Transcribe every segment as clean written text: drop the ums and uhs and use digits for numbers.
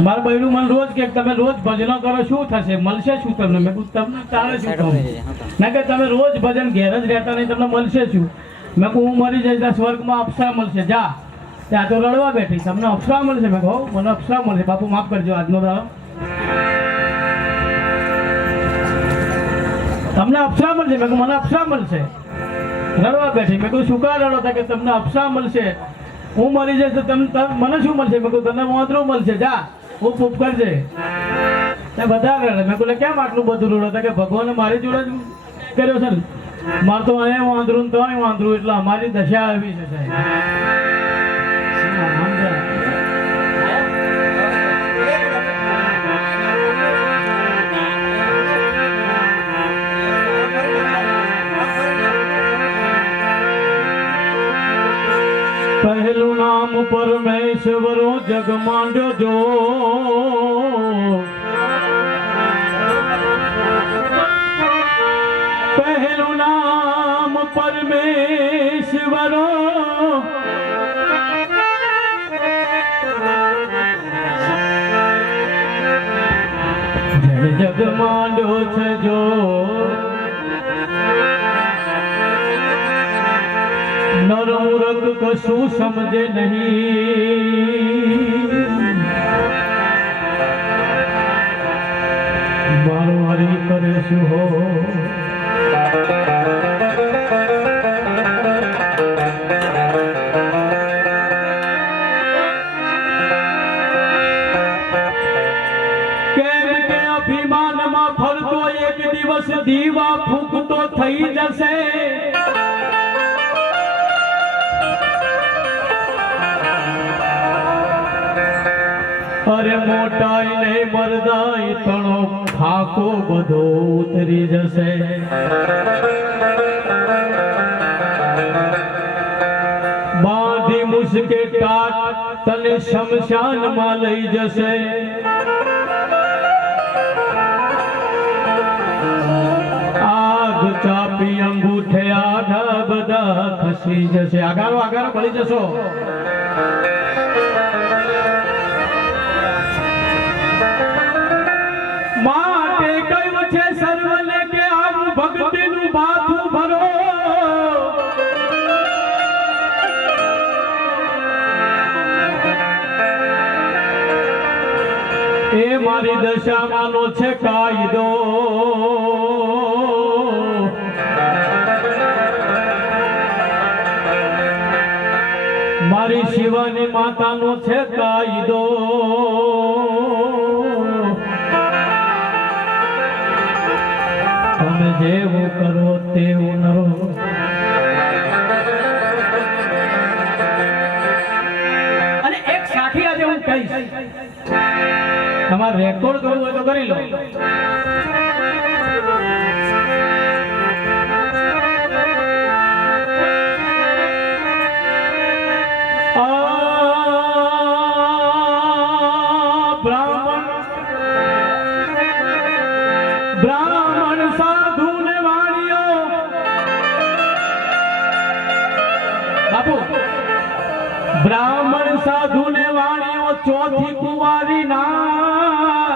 મારું બૈરું મને રોજ કે તમે રોજ ભજનો કરો શું થશે, મળશે શું તમને? મેં કીધું તમને ચાલે શું કહું ના કે તમે રોજ ભજન ઘેર જ રહેતા નહીં, તમને મળશે શું? મેં કહું હું મરી જઈશ ત્યાં સ્વર્ગમાં અપ્સરા મળશે, જા ત્યાં તો રડવા બેઠી, તમને અપ્સરા મળશે? મેં કહું મને અપ્સરા મળશે. બાપુ માફ કરજો આજનો દાડો, તમને અપ્સરા મળશે? મેં કહું મને અપ્સરા મળશે. રડવા બેઠી. મેં કહું શું કા રડો? હતા કે તમને અપ્સરા મળશે, હું મરી જઈશ તો મને શું મળશે? મેં કહું તને મોદરું મળશે, જા ઉપ કરજે. બધા રડે. મેં કહું કેમ આટલું બધું રડો? હતા કે ભગવાને મારી જોડે જ કર્યો છે ને, મારે તો અહીંયા વાંદરું તો અહીં વાંદરું, એટલે અમારી દશા આવી છે સાહેબ. પહેલું નામ પરમેશ્વરો જગ માંડ્યો જો, પહેલું નામ પરમેશ્વરો જગ માંડ્યો છે જો, નર મૂરખ કશું સમજે નહીં, મારું હરી કરે શું હો. કેમ કે અભિમાનમાં ફરતો એક દિવસ દીવા ફૂંકતો થઈ જશે, અરે મોટાઈ ને મરદાઈ તણો ખાકો બધો ઉતરી જશે. બાંધી મુસકે ટાટ તને શમશાનમાં લઈ જશે, આગ ચાપી અંગૂઠે આધા બધા ખસી જશે. આગારો આગારો ભળી જશો. માટે કયું છે સર્વને કે આવું ભક્તિનું બાથું ભરો, એ મારી દશામાંનો છે કાયદો. મારી શિવાની માતાનો છે કાયદો. તમે જેવું કરો તેવું નરો. અને એક સાખી આજે હું કહીશ, તમારે રેકોર્ડ કરવું હોય તો કરી લો. બ્રાહ્મણ સાધુ ને વાણીઓ, બાપુ બ્રાહ્મણ સાધુ ને વાણીઓ ચોથી કુંવારી ના,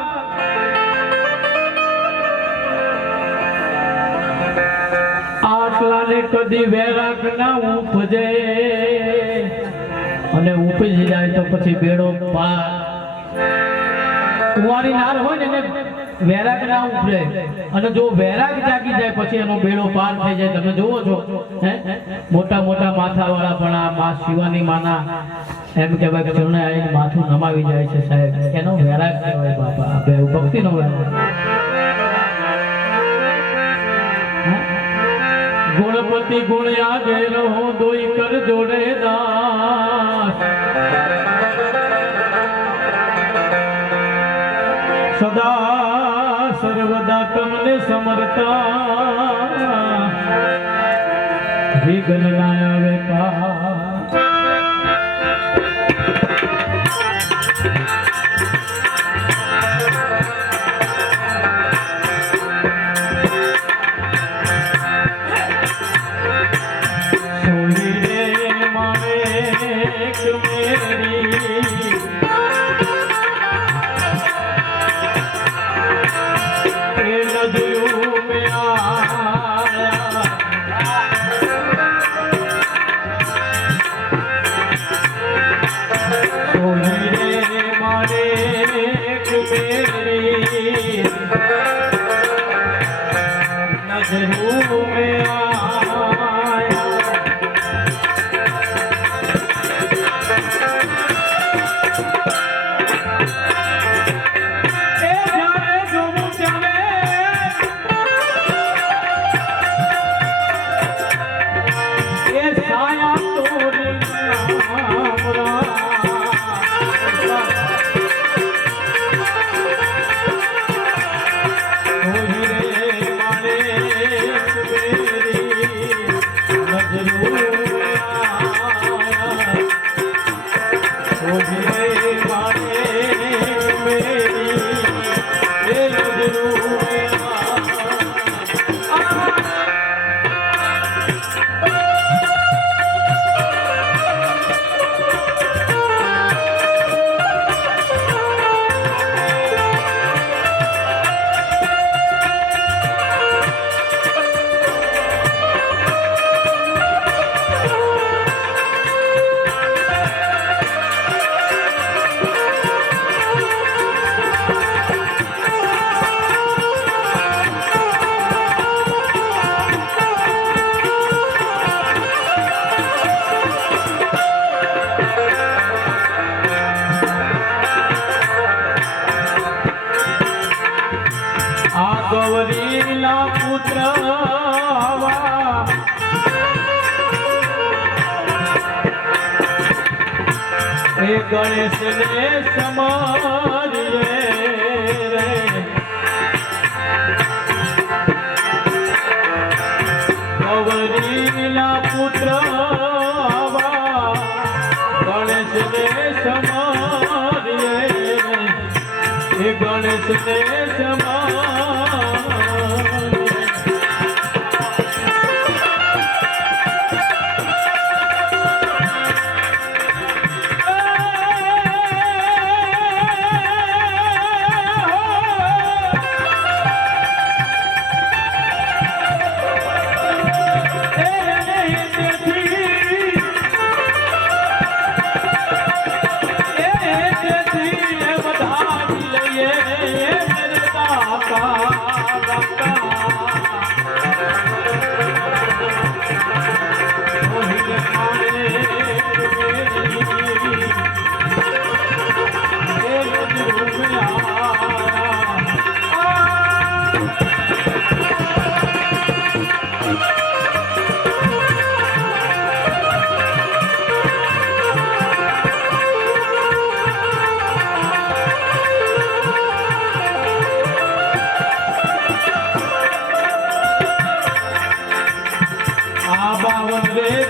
આટલા ને કદી વૈરાગ ના ઉપજે, અને ઉપજી જાય તો પછી બેડો પાર. કુંવારી નાર હોય ને વૈરાગ ના ઉપજે, અને જો વૈરાગ જાગી જાય પછી એનો બેડો પાર થઈ જાય. તમે જોવો છો મોટા મોટા માથા વાળા પણ આ મા શિવાની માના એમ કહેવાય કે ચરણે આવીને માથું નમાવી જાય છે સાહેબ, એનો વૈરાગ કહેવાય બાપા. બે ભક્તિ નો વૈરાગ. ગુણપતિ ગુણ આગે રહો દોઈ કર જોડે દાસ, સદા સર્વદા તમને સમરતા વિઘ્ન ના આવે પા. ગૌરીના પુત્ર આવા એ ગણેશને સમારીએ રે ગૌરીના પુત્ર આવા ગણેશને સમારીએ રે એ ગણેશને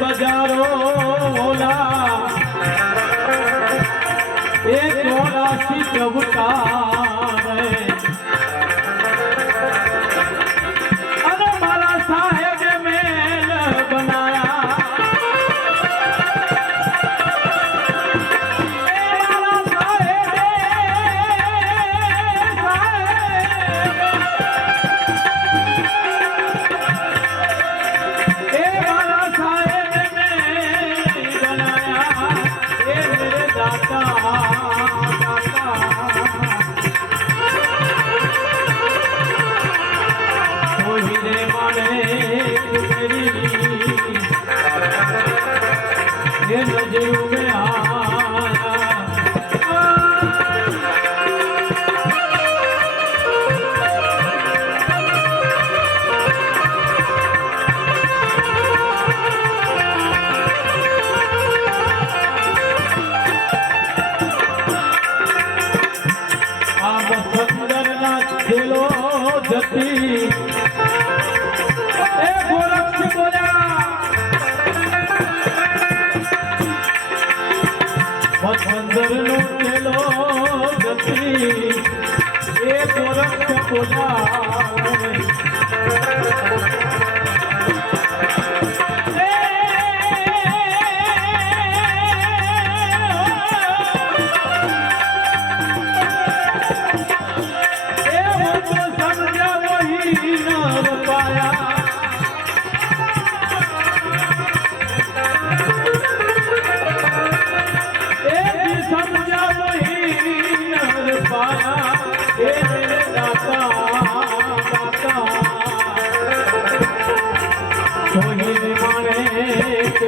બજારો ઓલા એ 84 ચૌટા અને મારા સાહેબે મેલ બનાયા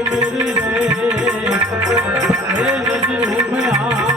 मेरी रे नजर में आ